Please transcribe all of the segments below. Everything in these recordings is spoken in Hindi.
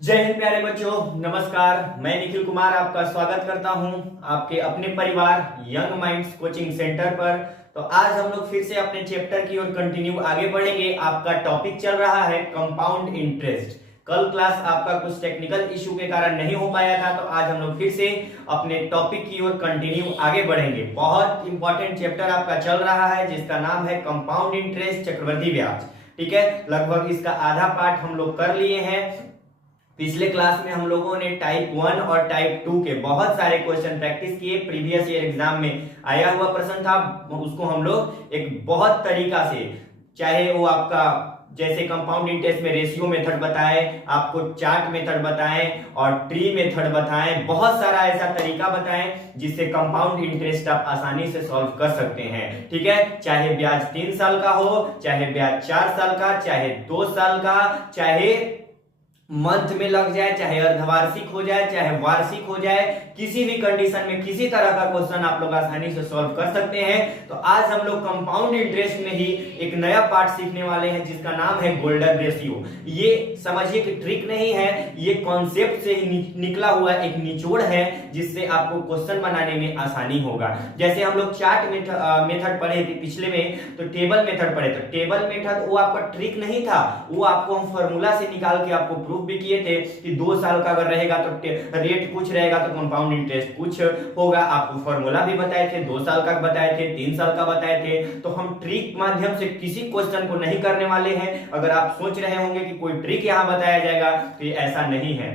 जय हिंद प्यारे बच्चों, नमस्कार। मैं निखिल कुमार आपका स्वागत करता हूं आपके अपने परिवार यंग माइंड्स कोचिंग सेंटर पर। तो आज हम लोग फिर से अपने चैप्टर की ओर कंटिन्यू आगे बढ़ेंगे। आपका टॉपिक चल रहा है कंपाउंड इंटरेस्ट। कल क्लास आपका कुछ टेक्निकल इशू के कारण नहीं हो पाया था, तो आज हम लोग फिर से अपने टॉपिक की ओर कंटिन्यू आगे बढ़ेंगे। बहुत इंपॉर्टेंट चैप्टर आपका चल रहा है जिसका नाम है कंपाउंड इंटरेस्ट, चक्रवृद्धि ब्याज। ठीक है, लगभग इसका आधा पार्ट हम लोग कर लिए हैं। पिछले क्लास में हम लोगों ने टाइप 1 और टाइप 2 के बहुत सारे क्वेश्चन प्रैक्टिस किए। प्रीवियस ईयर एग्जाम में आया हुआ प्रश्न था, उसको हम लोग एक बहुत तरीका से, चाहे वो आपका जैसे कंपाउंड इंटरेस्ट में रेशियो मेथड बताए, आपको चार्ट मेथड बताएं और ट्री मेथड बताएं, बहुत सारा ऐसा तरीका बताएं जिससे कंपाउंड इंटरेस्ट आप आसानी से सॉल्व कर सकते हैं। ठीक है, चाहे ब्याज 3 साल का हो, चाहे ब्याज 4 साल का, चाहे 2 साल का, चाहे मंथ में लग जाए, चाहे अर्धवार्षिक हो जाए, चाहे वार्षिक हो जाए, किसी भी कंडीशन में किसी तरह का क्वेश्चन आप लोग आसानी से सॉल्व कर सकते हैं। तो आज हम लोग कंपाउंड इंटरेस्ट में ही एक नया पार्ट सीखने वाले हैं जिसका नाम है गोल्डन रेशियो। ये समझिए कि ट्रिक नहीं है, ये कॉन्सेप्ट से ही निकला हुआ एक निचोड़ है जिससे आपको क्वेश्चन बनाने में आसानी होगा। जैसे हम लोग चार्ट मेथड पढ़े थे पिछले में, तो टेबल मेथड पढ़े, तो टेबल मेथड वो आपका ट्रिक नहीं था, वो आपको हम फॉर्मूला से निकाल के आपको प्रूफ भी किए थे कि 2 साल का अगर रहेगा तो रेट कुछ रहेगा तो कंपाउंड इंटरेस्ट कुछ होगा। आपको फॉर्मूला भी बताए थे, 2 साल का बताए थे, 3 साल का बताए थे। तो हम ट्रिक माध्यम से किसी क्वेश्चन को नहीं करने वाले हैं। अगर आप सोच रहे होंगे कि कोई ट्रिक यहां बताया जाएगा, तो ये ऐसा नहीं है,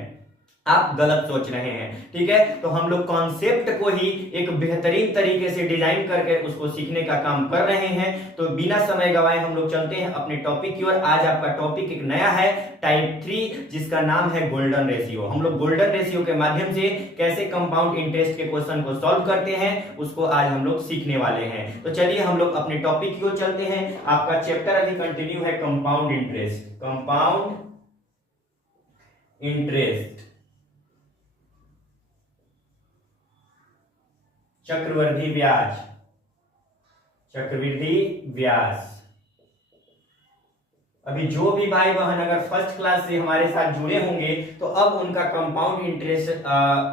आप गलत सोच रहे हैं। ठीक है, तो हम लोग कॉन्सेप्ट को ही एक बेहतरीन तरीके से डिजाइन करके उसको सीखने का काम कर रहे हैं। तो बिना समय गवाए हम लोग चलते हैं अपने टॉपिक की ओर। आज आपका टॉपिक एक नया है, टाइप 3, जिसका नाम है गोल्डन रेशियो। हम लोग गोल्डन रेशियो के माध्यम से कैसे कंपाउंड इंटरेस्ट के क्वेश्चन को सॉल्व करते हैं, उसको आज हम लोग सीखने वाले हैं। तो चलिए हम लोग अपने टॉपिक की ओर चलते हैं। आपका चैप्टर अभी कंटिन्यू है कंपाउंड इंटरेस्ट। कंपाउंड इंटरेस्ट, चक्रवृद्धि ब्याज, चक्रवृद्धि ब्याज। अभी जो भी भाई बहन अगर फर्स्ट क्लास से हमारे साथ जुड़े होंगे, तो अब उनका कंपाउंड इंटरेस्ट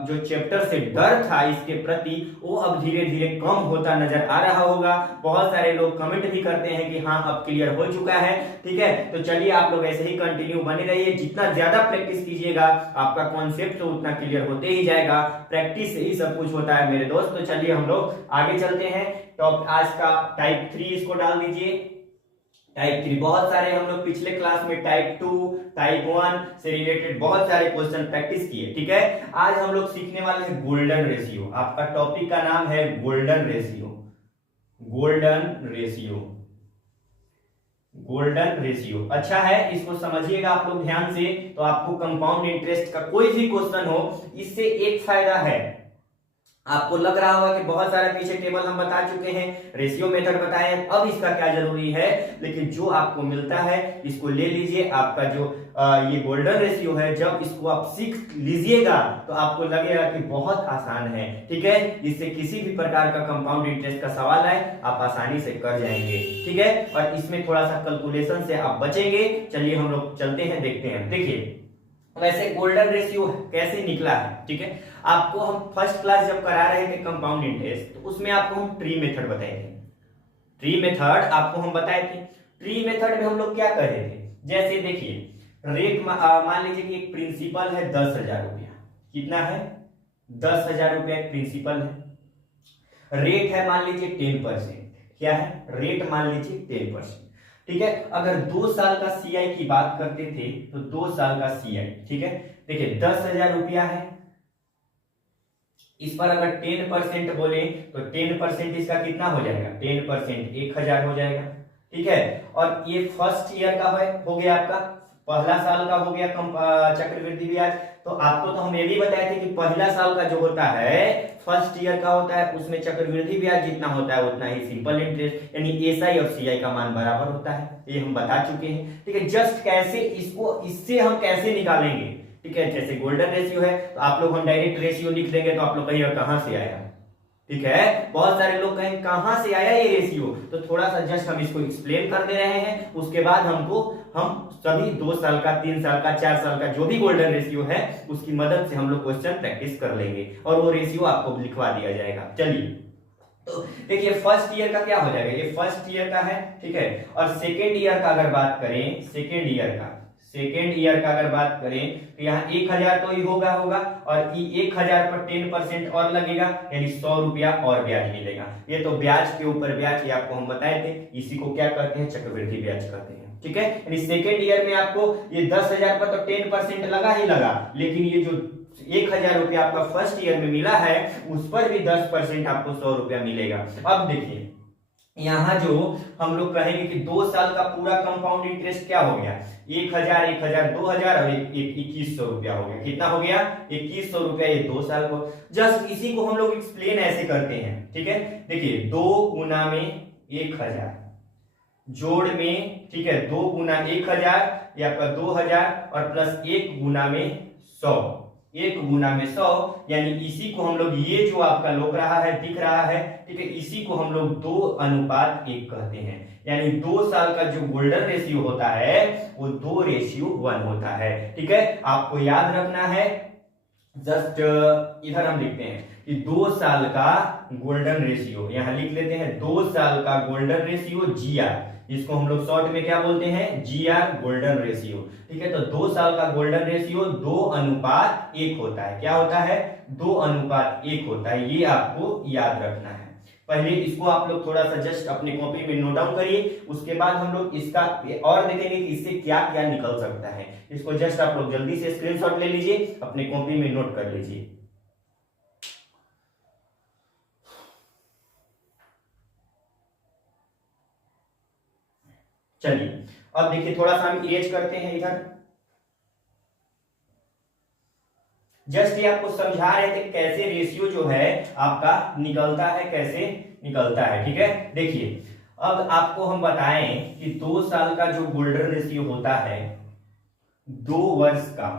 जो चैप्टर से डर था इसके प्रति, वो अब धीरे धीरे कम होता नजर आ रहा होगा। बहुत सारे लोग कमेंट भी करते हैं कि हाँ अब क्लियर हो चुका है। ठीक है, तो चलिए आप लोग ऐसे ही कंटिन्यू बने रहिए। जितना ज्यादा प्रैक्टिस कीजिएगा आपका कॉन्सेप्ट तो उतना क्लियर होते ही जाएगा। प्रैक्टिस से ही सब कुछ होता है मेरे दोस्त। तो चलिए हम लोग आगे चलते हैं। तो आज का टाइप 3 इसको डाल दीजिए। टाइप 3 बहुत सारे हम लोग पिछले क्लास में टाइप 2, टाइप 1 से रिलेटेड बहुत सारे क्वेश्चन प्रैक्टिस किए। ठीक है, आज हम लोग सीखने वाले हैं गोल्डन रेशियो। आपका टॉपिक का नाम है golden ratio. Golden ratio, golden ratio अच्छा है, इसको समझिएगा आप लोग ध्यान से। तो आपको कंपाउंड इंटरेस्ट का कोई भी क्वेश्चन हो, इससे एक फायदा है। आपको लग रहा होगा कि बहुत सारा पीछे टेबल हम बता चुके हैं, रेशियो मेथड बताए, अब इसका क्या जरूरी है। लेकिन जो आपको मिलता है इसको ले लीजिए। आपका जो ये गोल्डन रेशियो है, जब इसको आप सीख लीजिएगा तो आपको लगेगा कि बहुत आसान है। ठीक है, जिससे किसी भी प्रकार का कंपाउंड इंटरेस्ट का सवाल आए आप आसानी से कर जाएंगे। ठीक है, और इसमें थोड़ा सा कैलकुलेशन से आप बचेंगे। चलिए हम लोग चलते हैं, देखते हैं। देखिए वैसे गोल्डन रेशियो कैसे निकला है। ठीक है, आपको हम फर्स्ट क्लास जब करा रहे थे कंपाउंड इंटरेस्ट, तो उसमें आपको हम ट्री मेथड बताए थे। ट्री मेथड आपको हम बताए थे। ट्री मेथड में हम लोग क्या कर रहे थे, जैसे देखिए रेट मान लीजिए कि एक प्रिंसिपल है 10,000 रुपया। कितना है? 10,000 रुपया एक प्रिंसिपल है। रेट है मान लीजिए 10%। क्या है? रेट मान लीजिए 10%। ठीक है, अगर 2 साल का सीआई की बात करते थे तो 2 साल का सीआई, ठीक है, देखिए 10,000 रुपया है। इस पर अगर 10% बोले तो 10% इसका कितना हो जाएगा? 10% 1,000 हो जाएगा। ठीक है, और ये फर्स्ट ईयर का हो गया, आपका पहला साल का हो गया चक्रवृद्धि ब्याज। तो आपको तो हम ये भी बताए थे कि पहला साल का जो होता है फर्स्ट ईयर का होता है, उसमें चक्रवृद्धि ब्याज जितना होता है उतना ही सिंपल इंटरेस्ट, यानी एसआई और सीआई का मान बराबर होता है। ये हम बता चुके हैं। ठीक है, जस्ट कैसे इसको, इससे हम कैसे निकालेंगे। ठीक है, जैसे गोल्डन रेशियो है तो आप लोग हम डायरेक्ट रेशियो लिख देंगे, तो आप लोग कहिएगा कहां से आया। ठीक है, बहुत सारे लोग कहें कहां से आया ये रेशियो, तो थोड़ा सा जस्ट हम इसको एक्सप्लेन कर दे रहे हैं, उसके बाद हमको हम सभी 2 साल का, 3 साल का, 4 साल का जो भी गोल्डन रेशियो है उसकी मदद से हम लोग क्वेश्चन प्रैक्टिस कर लेंगे और वो रेशियो आपको लिखवा दिया जाएगा। चलिए, तो देखिए फर्स्ट ईयर का क्या हो जाएगा, ये फर्स्ट ईयर का है, ठीक है। और सेकेंड ईयर का अगर बात करें, सेकेंड ईयर का अगर बात करें तो यहाँ 1000 तो ही होगा और 1000 पर 10% और लगेगा, यानी 100 रुपया और ब्याज मिलेगा। ये तो ब्याज के ऊपर ब्याज, ये आपको हम बताए थे, इसी को क्या कहते हैं, चक्रवृद्धि ब्याज कहते हैं, ठीक है। यानी सेकेंड ईयर में आपको ये 10,000 पर तो 10% लगा ही लगा, लेकिन ये जो 1000 रुपया आपका फर्स्ट ईयर में मिला है उस पर भी 10% आपको 100 रुपया मिलेगा। अब देखिए यहाँ जो हम लोग कहेंगे कि 2 साल का पूरा कंपाउंड इंटरेस्ट क्या हो गया, 1000, 1000, 2000 और 2100 रुपया हो गया। कितना हो गया, 2100 रुपया ये 2 साल को। जस्ट इसी को हम लोग एक्सप्लेन ऐसे करते हैं, ठीक है। देखिए 2 गुना में 1000 जोड़ में, ठीक है, 2 गुना 1000 ये आपका 2000 और प्लस 1 गुना में 100, 1 गुना में 100, यानी इसी को हम लोग, ये जो आपका लोग रहा है, दिख रहा है, ठीक है, इसी को हम लोग 2:1 कहते हैं। यानी 2 साल का जो गोल्डन रेशियो होता है वो 2:1 होता है, ठीक है। आपको याद रखना है, जस्ट इधर हम लिखते हैं कि 2 साल का गोल्डन रेशियो, यहां लिख लेते हैं 2 साल का गोल्डन रेशियो GR, इसको हम लोग शॉर्ट में क्या बोलते हैं, GR गोल्डन रेशियो, ठीक है। तो 2 साल का गोल्डन रेशियो 2:1 होता है। क्या होता है, 2:1 होता है, ये आपको याद रखना है। पहले इसको आप लोग थोड़ा सा जस्ट अपने कॉपी में नोट डाउन करिए, उसके बाद हम लोग इसका और देखेंगे कि इससे क्या क्या निकल सकता है। इसको जस्ट आप लोग जल्दी से स्क्रीनशॉट ले लीजिए, अपने कॉपी में नोट कर लीजिए। चलिए अब देखिए थोड़ा सा हम इरेज करते हैं इधर। जस्ट ये आपको समझा रहे थे कैसे रेशियो जो है आपका निकलता है, कैसे निकलता है, ठीक है। देखिए अब आपको हम बताएं कि 2 साल का जो गोल्डन रेशियो होता है, 2 वर्ष का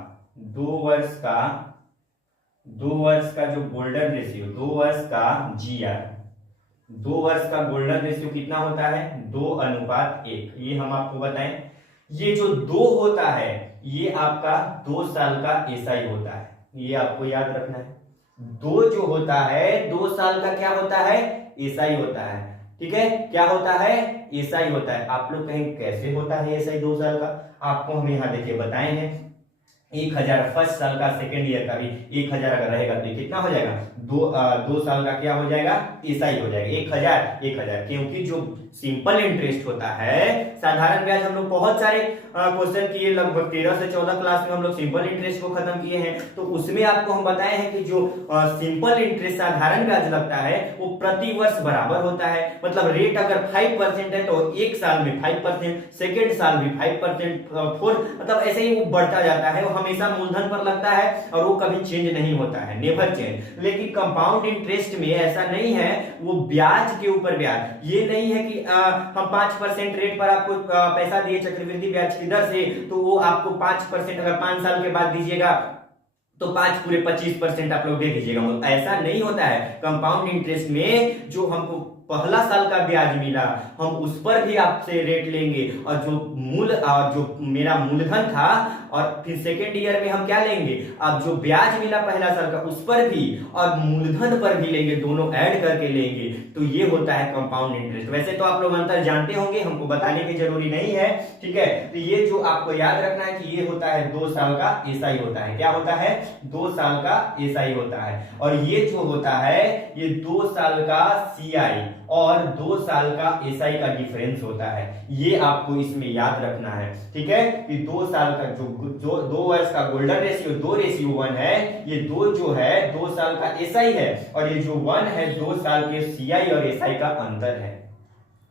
जो गोल्डन रेशियो, 2 वर्ष का GR, 2 वर्ष का गोल्डन रेशियो कितना होता है, 2:1। ये हम आपको बताएं, ये जो 2 होता है ये आपका 2 साल का SI होता है, ये आपको याद रखना है। 2 जो होता है 2 साल का क्या होता है, SI होता है, ठीक है। क्या होता है, SI होता है। आप लोग कहेंगे कैसे होता है SI 2 साल का, आपको हम यहाँ देखिए बताए हैं। 1000 फर्स्ट साल का, सेकेंड ईयर का भी 1000 अगर रहेगा तो कितना हो जाएगा, 2 साल का क्या हो जाएगा, SI हो जाएगा 1000। क्योंकि जो सिंपल इंटरेस्ट होता है, साधारण ब्याज हम लोग बहुत सारे क्वेश्चन किए, लगभग 13 से 14 क्लास में हम लोग सिंपल इंटरेस्ट को खत्म किए हैं। तो उसमें आपको हम बताए हैं कि जो सिंपल इंटरेस्ट साधारण ब्याज लगता है वो प्रति वर्ष बराबर होता है। मतलब रेट अगर 5% है तो एक साल में 5%, सेकेंड साल में 5%, मतलब ऐसे ही वो बढ़ता जाता है, वो हमेशा मूलधन पर लगता है और वो कभी चेंज नहीं होता है, नेवर चेंज। लेकिन कंपाउंड इंटरेस्ट में ऐसा नहीं है, वो ब्याज के ऊपर ब्याज, ये नहीं है कि हम 5% रेट पर आपको पैसा दिए चक्रवृद्धि ब्याज की दर से, तो वो आपको 5% अगर 5 साल के बाद दीजिएगा तो 5 पूरे 25% आप लोग दे दीजिएगा, ऐसा नहीं होता है। कंपाउंड इंटरेस्ट में जो हमको पहला साल का ब्याज मिला हम उस पर भी आपसे रेट लेंगे, और जो मेरा मूलधन था और फिर सेकेंड ईयर में हम क्या लेंगे, अब जो ब्याज मिला पहला साल का उस पर भी और मूलधन पर भी लेंगे, दोनों ऐड करके लेंगे। तो ये होता है कंपाउंड इंटरेस्ट। वैसे तो आप लोग अंतर जानते होंगे, हमको बताने की जरूरी नहीं है, ठीक है। तो ये जो आपको याद रखना है कि ये होता है 2 साल का SI होता है। क्या होता है, 2 साल का SI होता है। और ये जो होता है ये 2 साल का CI और 2 साल का SI का डिफरेंस होता है, ये आपको इसमें याद रखना है, ठीक है। कि 2 साल का जो 2 वर्ष का गोल्डन रेशियो 2:1 है, ये 2 जो है 2 साल का SI है, और ये जो 1 है 2 साल के CI और SI का अंतर है,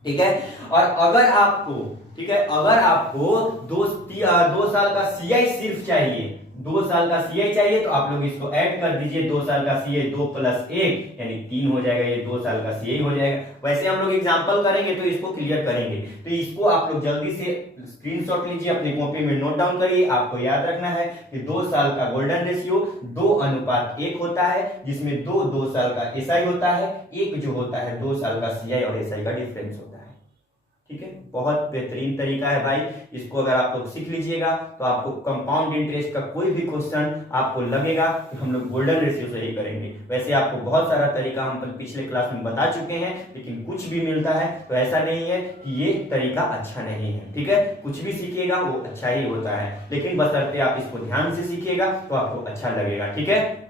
ठीक है। और अगर आपको, ठीक है, अगर आपको 2 साल का CI सिर्फ चाहिए, 2 साल का CI चाहिए, तो आप लोग इसको ऐड कर दीजिए, 2 साल का CI 2 + 1 यानी 3 हो जाएगा, ये 2 साल का CI हो जाएगा। वैसे हम लोग एग्जांपल करेंगे तो इसको क्लियर करेंगे, तो इसको आप लोग जल्दी से स्क्रीनशॉट लीजिए, अपनी कॉपी में नोट डाउन करिए। आपको याद रखना है कि 2 साल का गोल्डन रेशियो 2:1 होता है, जिसमें 2 साल का SI होता है, 1 जो होता है 2 साल का CI और SI का डिफरेंस होता है, ठीक है, बहुत बेहतरीन तरीका है भाई। इसको अगर आप लोग सीख लीजिएगा तो आपको कंपाउंड इंटरेस्ट का कोई भी क्वेश्चन आपको लगेगा कि हम लोग गोल्डन रेशियो से ही करेंगे। वैसे आपको बहुत सारा तरीका हम पिछले क्लास में बता चुके हैं, लेकिन कुछ भी मिलता है तो ऐसा नहीं है कि ये तरीका अच्छा नहीं है। ठीक है, कुछ भी सीखिएगा वो अच्छा ही होता है, लेकिन बशर्ते आप इसको ध्यान से सीखिएगा तो आपको अच्छा लगेगा। ठीक है,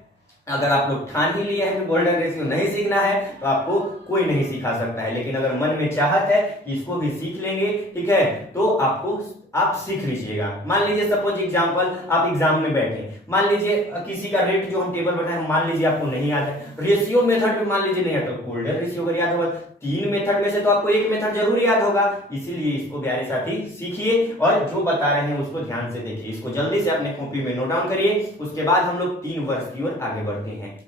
अगर आप लोग ठान ही लिए हैं कि गोल्डन रेशियो नहीं सीखना है तो आपको कोई नहीं सिखा सकता है, लेकिन अगर मन में चाहत है कि इसको भी सीख लेंगे, ठीक है, तो आप सीख लीजिएगा। मान लीजिए सपोज एग्जांपल आप एग्जाम में बैठे, मान लीजिए किसी का रेट जो हम टेबल बनाए मान लीजिए आपको नहीं याद है, रेशियो मेथड पे मान लीजिए नहीं आता, गोल्डन रेशियो अगर याद होगा 3 मेथड में से तो आपको एक मेथड जरूर याद होगा। इसीलिए इसको प्यारे साथी सीखिए और जो बता रहे हैं उसको ध्यान से देखिए। इसको जल्दी से अपने कॉपी में नोट डाउन करिए, उसके बाद हम लोग 3 वर्ष की ओर आगे बढ़ते हैं।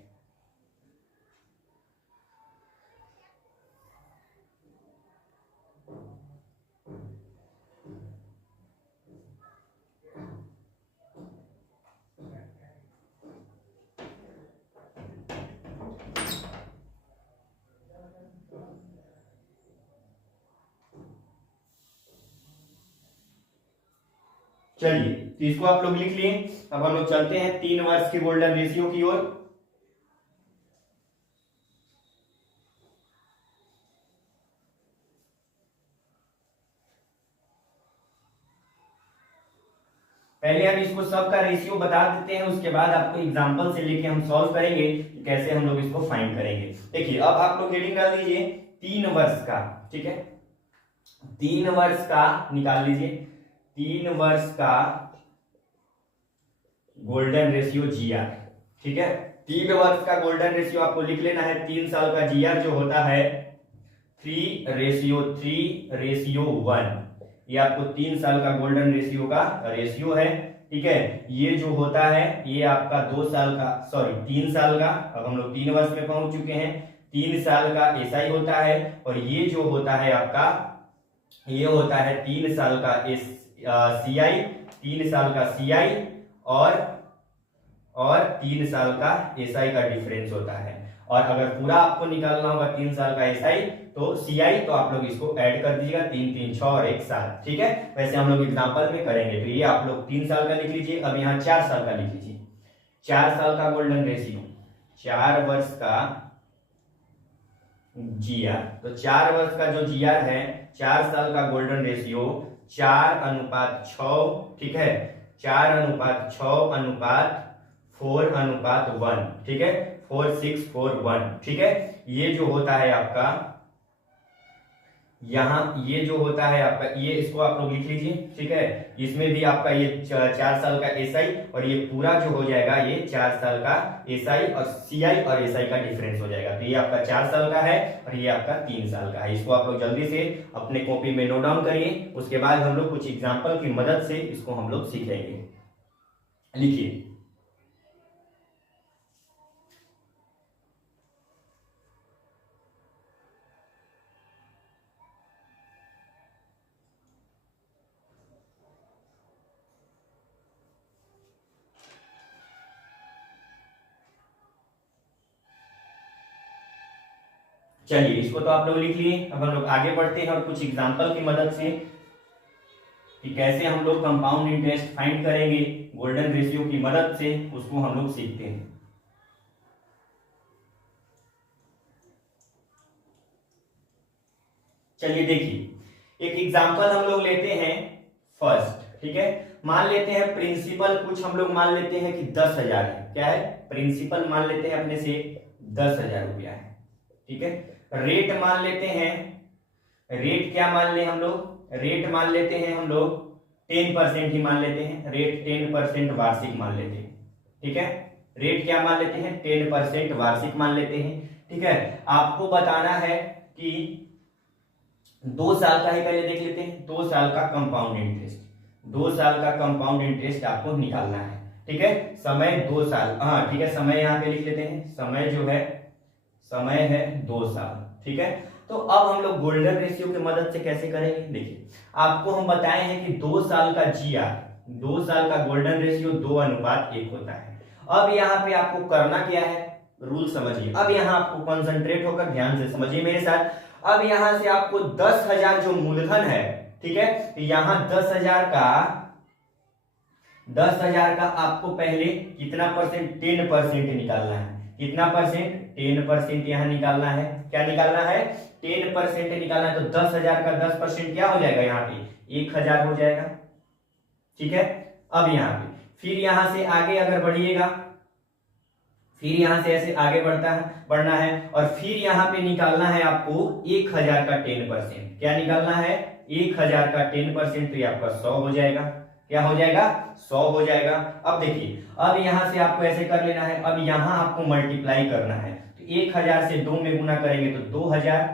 चलिए, तो इसको आप लोग लिख लिए। अब हम लोग चलते हैं 3 वर्ष की गोल्डन रेशियो की ओर। पहले हम इसको सबका रेशियो बता देते हैं, उसके बाद आपको एग्जांपल से लेके हम सॉल्व करेंगे कि कैसे हम लोग इसको फाइंड करेंगे। देखिए, अब आप लोग हेडिंग डाल दीजिए 3 वर्ष का। ठीक है, 3 वर्ष का निकाल लीजिए, 3 वर्ष का गोल्डन रेशियो जीआर। ठीक है, 3 वर्ष का गोल्डन रेशियो आपको लिख लेना है। 3 साल का जीआर जो होता है 3:3:1। ये आपको 3 साल का गोल्डन रेशियो का रेशियो है। ठीक है, ये जो होता है ये आपका 2 साल का, सॉरी 3 साल का, अब हम लोग 3 वर्ष में पहुंच चुके हैं। 3 साल का एसआई होता है, और ये जो होता है आपका ये होता है 3 साल का सीआई, 3 साल का सीआई और 3 साल का एसआई का डिफरेंस होता है। और अगर पूरा आपको निकालना होगा 3 साल का एसआई तो सीआई, तो आप लोग इसको ऐड कर दीजिएगा, 3 3 6 और 1 7। ठीक है, वैसे हम लोग एग्जांपल में करेंगे। तो ये आप लोग 3 साल का लिख लीजिए। अब यहाँ 4 साल का लिख लीजिए। 4 साल का गोल्डन रेशियो, 4 वर्ष का जीआर। तो 4 वर्ष का जो जीआर है, 4 साल का गोल्डन रेशियो 4:6। ठीक है, 4:6:4:1। ठीक है, 4:6:4:1। ठीक है, ये जो होता है आपका यहाँ, ये जो होता है आपका, ये इसको आप लोग लिख लीजिए। ठीक है, इसमें भी आपका ये 4 साल का एसआई और ये पूरा जो हो जाएगा ये 4 साल का एसआई और सीआई और एसआई का डिफरेंस हो जाएगा। तो ये आपका 4 साल का है और ये आपका 3 साल का है। इसको आप लोग जल्दी से अपने कॉपी में नोट डाउन करिए, उसके बाद हम लोग कुछ एग्जाम्पल की मदद से इसको हम लोग सीखेंगे। लिखिए, चलिए इसको तो आप लोग लिख लिए। अब हम लोग आगे बढ़ते हैं और कुछ एग्जांपल की मदद से कि कैसे हम लोग कंपाउंड इंटरेस्ट फाइंड करेंगे गोल्डन रेशियो की मदद से, उसको हम लोग सीखते हैं। चलिए देखिए, एक एग्जांपल हम लोग लेते हैं फर्स्ट। ठीक है, मान लेते हैं प्रिंसिपल कुछ हम लोग मान लेते हैं कि 10,000 है। क्या है, प्रिंसिपल मान लेते हैं अपने से 10,000 रुपया है। ठीक है, रेट मान लेते हैं, रेट क्या मान ले हम लोग, रेट मान लेते हैं हम लोग 10% ही मान लेते हैं। रेट 10% वार्षिक मान लेते हैं। ठीक है, रेट क्या मान लेते हैं, 10% वार्षिक मान लेते हैं। ठीक है, आपको बताना है कि 2 साल का ही पहले देख लेते हैं। 2 साल का कंपाउंड इंटरेस्ट, 2 साल का कंपाउंड इंटरेस्ट आपको निकालना है। ठीक है, समय 2 साल, हाँ ठीक है, समय यहाँ पे लिख लेते हैं। समय जो है, समय है 2 साल। ठीक है, तो अब हम लोग गोल्डन रेशियो की मदद से कैसे करेंगे। देखिए, आपको हम बताए हैं कि 2 साल का जीआर, 2 साल का गोल्डन रेशियो 2:1 होता है। अब यहाँ पे आपको करना क्या है, रूल समझिए। अब यहाँ आपको कंसंट्रेट होकर ध्यान से समझिए मेरे साथ। अब यहां से आपको 10,000 जो मूलधन है, ठीक है, तो यहां 10,000 का आपको पहले कितना परसेंट, 10% निकालना है। कितना परसेंट, 10% यहां निकालना है। क्या निकालना है, 10% निकालना है। तो 10,000 का 10% क्या हो जाएगा, यहाँ पे 1,000 हो जाएगा। ठीक है, अब यहाँ पे फिर यहां से आगे अगर बढ़िएगा, फिर यहां से ऐसे आगे बढ़ना है और फिर यहाँ पे निकालना है आपको 1,000 का 10%। क्या निकालना है, 1,000 का 10%, तो ये आपका 100 हो जाएगा। क्या हो जाएगा, 100 हो जाएगा। अब देखिए, अब यहां से आपको ऐसे कर लेना है, अब यहां आपको मल्टीप्लाई करना है। तो 1,000 से 2 में गुना करेंगे तो 2,000,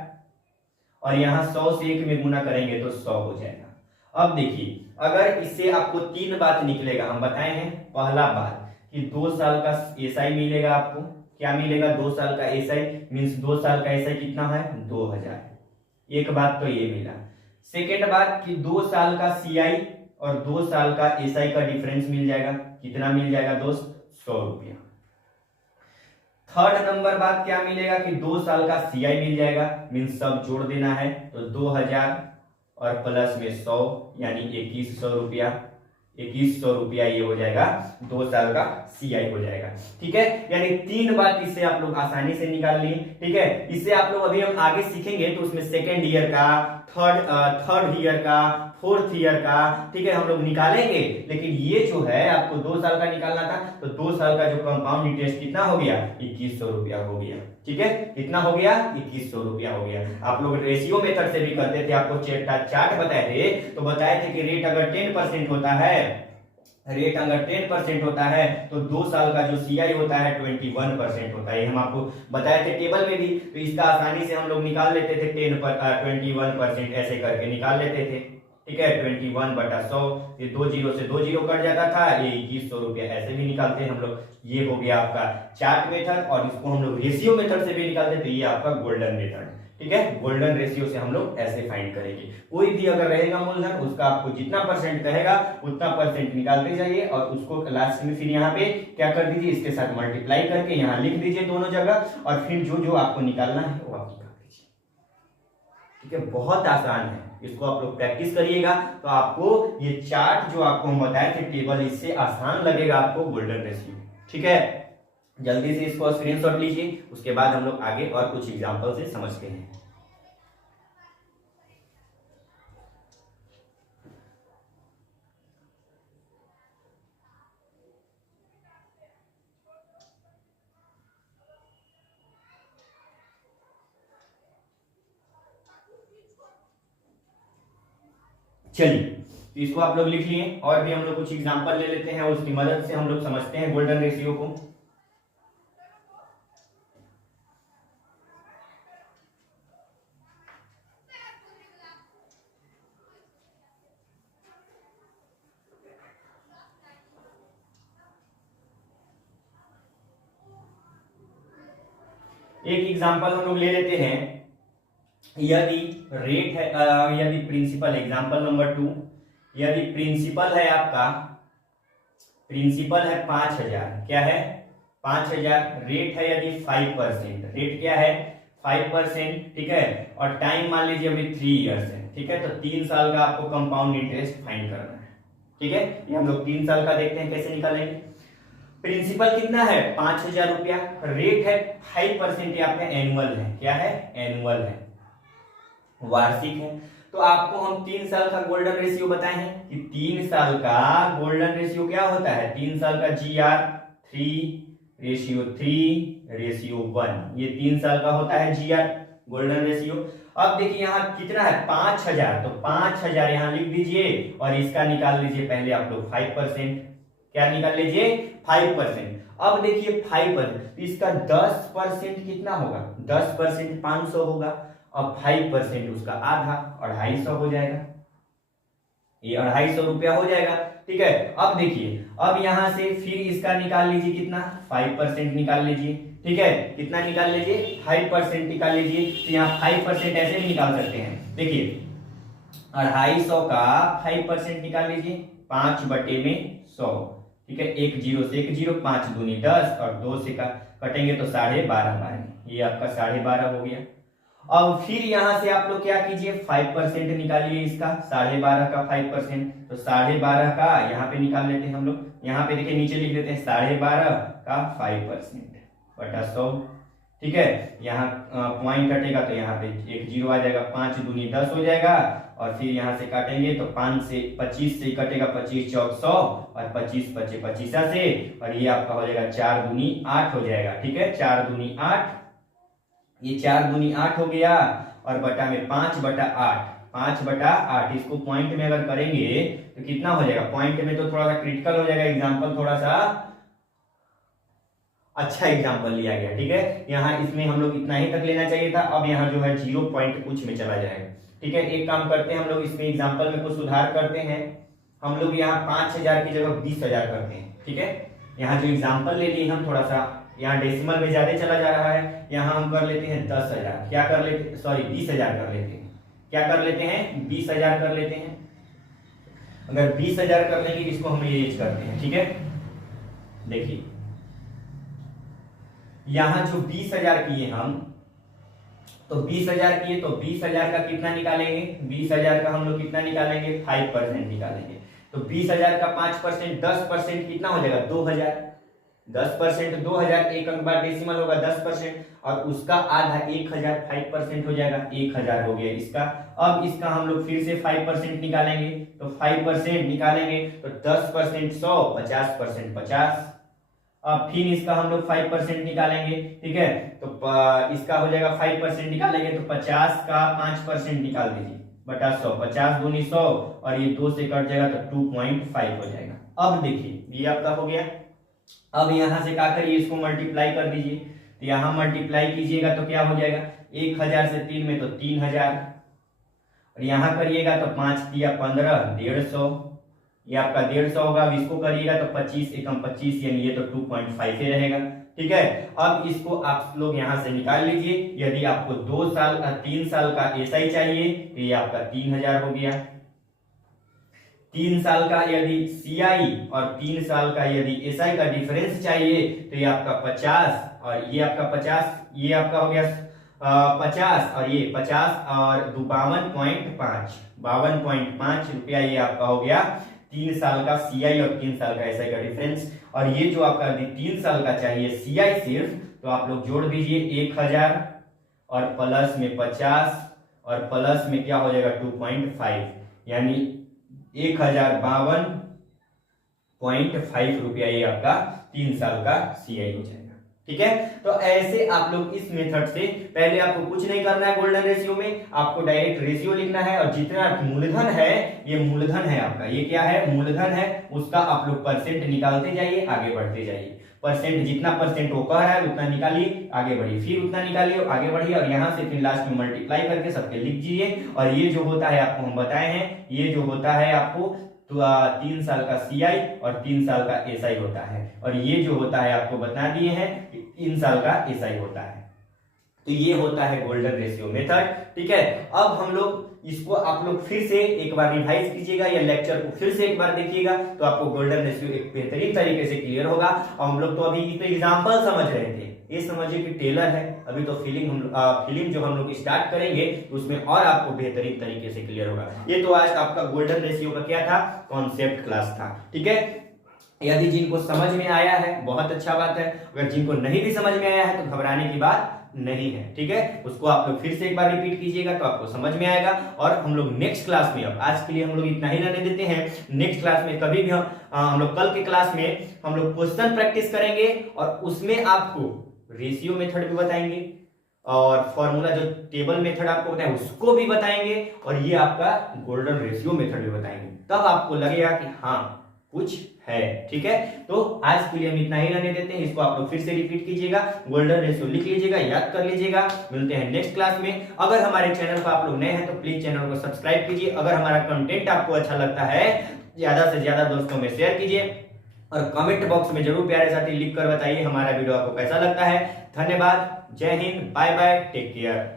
और यहाँ 100 से 1 में गुना करेंगे तो 100 हो जाएगा। अब देखिए, अगर इससे आपको 3 बात निकलेगा, हम बताए हैं। पहला बात कि 2 साल का एसआई मिलेगा आपको। क्या मिलेगा, 2 साल का एसआई मीन्स 2 साल का एसआई कितना है, 2,000। एक बात तो ये मिला। सेकेंड बात कि 2 साल का सीआई और 2 साल का एसआई का डिफरेंस मिल जाएगा। कितना मिल जाएगा दोस्त, 100 रुपया। थर्ड नंबर बात क्या मिलेगा कि 2 साल का सीआई मिल जाएगा, मीन्स सब जोड़ देना है। तो 2,000 और प्लस में 100 यानी 2,100 रुपया। 2,100 रुपया ये हो जाएगा, 2 साल का सीआई हो जाएगा। ठीक है, यानी 3 बात इससे आप लोग आसानी से निकाल लिए। ठीक है, इससे आप लोग अभी हम आगे सीखेंगे तो उसमें सेकेंड ईयर का, थर्ड ईयर का, फोर्थ ईयर का, ठीक है, हम लोग निकालेंगे। लेकिन ये जो है आपको 2 साल का निकालना था, तो 2 साल का जो कंपाउंड इंटरेस्ट कितना हो गया, 2,100 रुपया हो गया। ठीक है, कितना हो गया, 2,100 रुपया हो गया। आप लोग रेशियो मेथड से भी करते थे, आपको चार्ट बताए थे, तो बताए थे कि रेट अगर 10% होता है, रेट अगर 10% होता है तो 2 साल का जो सीआई होता है 21% होता है। हम आपको बताए थे टेबल में भी, तो इसका आसानी से हम लोग निकाल लेते थे 21% ऐसे करके निकाल लेते थे। ठीक है, 21/100, ये 2 जीरो से 2 जीरो कट जाता था, ये 2,100 रुपया ऐसे भी निकालते हैं हम लोग। ये हो गया आपका चार्ट मेथड, और इसको हम लोग रेशियो मेथड से भी निकालते, तो ये आपका गोल्डन मेथड। ठीक है, गोल्डन रेशियो से हम लोग ऐसे फाइंड करेंगे। कोई भी अगर रहेगा मूलधन, उसका आपको जितना परसेंट कहेगा उतना परसेंट निकालते जाइए, और उसको लास्ट में फिर यहाँ पे क्या कर दीजिए, इसके साथ मल्टीप्लाई करके यहाँ लिख दीजिए दोनों जगह, और फिर जो जो आपको निकालना है वो आप निकाल दीजिए। ठीक है, बहुत आसान है, इसको आप लोग प्रैक्टिस करिएगा तो आपको ये चार्ट जो आपको हम बताए थे टेबल, इससे आसान लगेगा आपको गोल्डन रेशियो। ठीक है, जल्दी से इसको स्क्रीनशॉट लीजिए, उसके बाद हम लोग आगे और कुछ एग्जांपल से समझते हैं। चलिए, तो इसको आप लोग लिख लिए, और भी हम लोग कुछ एग्जांपल ले लेते हैं, उसकी मदद से हम लोग समझते हैं गोल्डन रेशियो को। एक एग्जांपल हम लोग ले लेते हैं। यदि रेट है, यदि प्रिंसिपल, एग्जांपल नंबर 2, यदि प्रिंसिपल है आपका, प्रिंसिपल है 5,000, क्या है 5,000, रेट है यदि 5%, रेट क्या है 5%। ठीक है, और टाइम मान लीजिए अभी 3 ईयर्स है। ठीक है, तो 3 साल का आपको कंपाउंड इंटरेस्ट फाइंड करना है। ठीक है, ये हम लोग 3 साल का देखते हैं कैसे निकालेंगे। प्रिंसिपल कितना है 5,000 रुपया, रेट है 5%, आपका एनुअल है। क्या है, एनुअल है, वार्षिक है। तो आपको हम 3 साल का गोल्डन रेशियो बताए हैं कि 3 साल का गोल्डन रेशियो क्या होता है, 3 साल का GR 3:3:1, ये 3 साल का होता है GR गोल्डन रेशियो। अब देखिए यहाँ कितना है 5,000, तो 5,000 यहाँ लिख दीजिए, और इसका निकाल लीजिए पहले आप लोग 5%। क्या निकाल लीजिए 5%। अब देखिए 5%, इसका 10% कितना होगा, 10% 500 होगा, अब 5% उसका आधा 250 हो जाएगा, ये 250 रुपया हो जाएगा। ठीक है, अब देखिए, अब यहां से फिर इसका निकाल लीजिए कितना, 5% निकाल लीजिए। ठीक है, कितना निकाल लीजिए 5% निकाल लीजिए। तो यहाँ 5% ऐसे भी निकाल सकते हैं। देखिए 250 का 5% निकाल लीजिए, 5/100। ठीक है, 1 0 से 1 0, 5 दूनी 10, और 2 से कटेंगे तो 12.5 ये आपका 12.5 हो गया। अब फिर यहां से आप लोग क्या कीजिए 5% निकालिए इसका, 12.5 का 5%, तो 12.5 का यहाँ पे निकाल लेते हैं हम लोग। यहाँ पे देखिए नीचे लिख देते हैं 12.5 का 5% बटा 100। ठीक है, यहाँ पॉइंट कटेगा तो यहाँ पे एक जीरो आ जाएगा, 5 दूनी 10 हो जाएगा, और फिर यहाँ से काटेंगे तो 5 से 25 से कटेगा, 25 चौक 100 और 25 बचे 25 से, और ये आपका हो जाएगा 4 दूनी 8 हो जाएगा। ठीक है, 4 दूनी 8, ये 4 दूनी 8 हो गया, और बटा में 5 बटा 8, 5 बटा 8, इसको पॉइंट में अगर करेंगे तो कितना हो जाएगा, पॉइंट में तो थोड़ा सा क्रिटिकल हो जाएगा, एग्जाम्पल थोड़ा सा अच्छा एग्जाम्पल लिया गया। ठीक है, यहाँ इसमें हम लोग इतना ही तक लेना चाहिए था, अब यहाँ जो है 0 पॉइंट कुछ में चला जाएगा। ठीक है, एक काम करते हैं हम लोग इसमें एग्जाम्पल में कुछ सुधार करते हैं, हम लोग यहाँ 5000 की जगह 20,000 करते हैं। ठीक है, यहाँ जो एग्जाम्पल ले लिए हम थोड़ा सा यहाँ डेसिमल में ज्यादा चला जा रहा है, यहाँ हम कर लेते हैं 10,000, क्या कर लेते, सॉरी 20,000 कर लेते हैं, क्या कर लेते हैं 20,000 कर लेते हैं। अगर 20,000 कर लेंगे इसको हम ये करते हैं। ठीक है, देखिए यहां जो 20,000 किए हम, तो 20,000 किए तो 20,000 का कितना निकालेंगे, 20,000 का हम लोग कितना निकालेंगे 5% निकालेंगे, तो 20,000 का 5% 10% कितना हो जाएगा 2,000, 10% 2,000, एक अंक बाद डेसिमल होगा 10%, और उसका आधा 1,000, 5% हो जाएगा, 1,000 हो गया इसका। अब इसका हम लोग फिर से 5% निकालेंगे, तो 5% निकालेंगे तो 10% 100, 50% 50। अब फिर इसका हम लोग 5% निकालेंगे। ठीक है, तो इसका हो जाएगा 5% निकालेंगे तो 50 का 5% निकाल दीजिए बटा 100, 50 दूनी 100, और ये 2 से कट जाएगा तो 2.5 हो जाएगा। अब देखिए ये आपका हो गया, अब यहां से क्या करिए इसको मल्टीप्लाई कर दीजिए, तो यहां मल्टीप्लाई कीजिएगा तो क्या हो जाएगा 1,000 से 3 में तो 3,000, और यहां करिएगा तो 5 दिया 15, 150, ये आपका 150 होगा। अब इसको करिएगा तो 25 एकम 25, यानी ये तो 2.5 ही रहेगा। ठीक है, अब इसको आप लोग यहां से निकाल लीजिए, यदि आपको 2 साल 3 साल का एसआई चाहिए तो ये आपका 3,000 हो गया, 3 साल का यदि सीआई और 3 साल का यदि एसआई का डिफरेंस चाहिए तो ये आपका 50, और ये आपका 50, ये आपका हो गया 50, और ये 50 और 52.5, 52.5 रुपया ये आपका हो गया 3 साल का सीआई और 3 साल का एसआई का डिफरेंस। और ये जो आपका 3 साल का चाहिए सीआई सिर्फ, तो आप लोग जोड़ दीजिए 1,000 और प्लस में 50 और प्लस में क्या हो जाएगा 2.5, यानी 1,052.5 रुपया ये आपका 3 साल का सीआई हो जाएगा। ठीक है, तो ऐसे आप लोग इस मेथड से, पहले आपको कुछ नहीं करना है गोल्डन रेशियो में, आपको डायरेक्ट रेशियो लिखना है, और जितना मूलधन है, ये मूलधन है आपका, ये क्या है मूलधन है, उसका आप लोग परसेंट निकालते जाइए, आगे बढ़ते जाइए, परसेंट जितना परसेंट वो कह रहा है उतना निकालिए, आगे बढ़िए, फिर उतना निकालिए, आगे बढ़िए, और यहाँ से फिर लास्ट में मल्टीप्लाई करके सबके लिख दीजिए। और ये जो होता है आपको हम बताए हैं, ये जो होता है आपको तो 3 साल का सीआई और 3 साल का एसआई होता है, और ये जो होता है आपको बता दिए हैं कि 3 साल का एसआई होता है। तो ये होता है गोल्डन रेशियो मेथड। ठीक है, अब हम लोग इसको आप लोग फिर से एक बार रिवाइज कीजिएगा, या लेक्चर को फिर से एक बार देखिएगा, तो आपको गोल्डन रेशियो एक बेहतरीन तरीके से क्लियर होगा। और हम लोग तो अभी तो एग्जांपल समझ रहे थे, ये समझिए कि टेलर है, अभी तो फिलिंग जो हम लोग स्टार्ट करेंगे तो उसमें और आपको बेहतरीन तरीके से क्लियर होगा। ये तो आज आपका गोल्डन रेशियो का क्या था, कॉन्सेप्ट क्लास था। ठीक है, यदि जिनको समझ में आया है बहुत अच्छा बात है, अगर जिनको नहीं भी समझ में आया है तो घबराने की बात नहीं है। ठीक है, उसको आप लोग फिर से एक बार रिपीट कीजिएगा तो आपको समझ में आएगा। और हम लोग नेक्स्ट क्लास में, अब आज के लिए हम लोग इतना ही रहने देते हैं, नेक्स्ट क्लास में कभी भी हम लोग कल के क्लास में हम लोग क्वेश्चन प्रैक्टिस करेंगे, और उसमें आपको रेशियो मेथड भी बताएंगे, और फॉर्मूला जो टेबल मेथड आपको बताएं उसको भी बताएंगे, और ये आपका गोल्डन रेशियो मेथड भी बताएंगे, तब आपको लगेगा कि हाँ कुछ है। ठीक है, तो आज के लिए हम इतना ही रहने देते हैं, इसको आप लोग फिर से रिपीट कीजिएगा, गोल्डन रेशियो लिख लीजिएगा, याद कर लीजिएगा। मिलते हैं नेक्स्ट क्लास में। अगर हमारे चैनल पर आप लोग नए हैं तो प्लीज चैनल को सब्सक्राइब कीजिए, अगर हमारा कंटेंट आपको अच्छा लगता है ज्यादा से ज्यादा दोस्तों में शेयर कीजिए, और कमेंट बॉक्स में जरूर प्यारे साथी लिख कर बताइए हमारा वीडियो आपको कैसा लगता है। धन्यवाद, जय हिंद, बाय बाय, टेक केयर।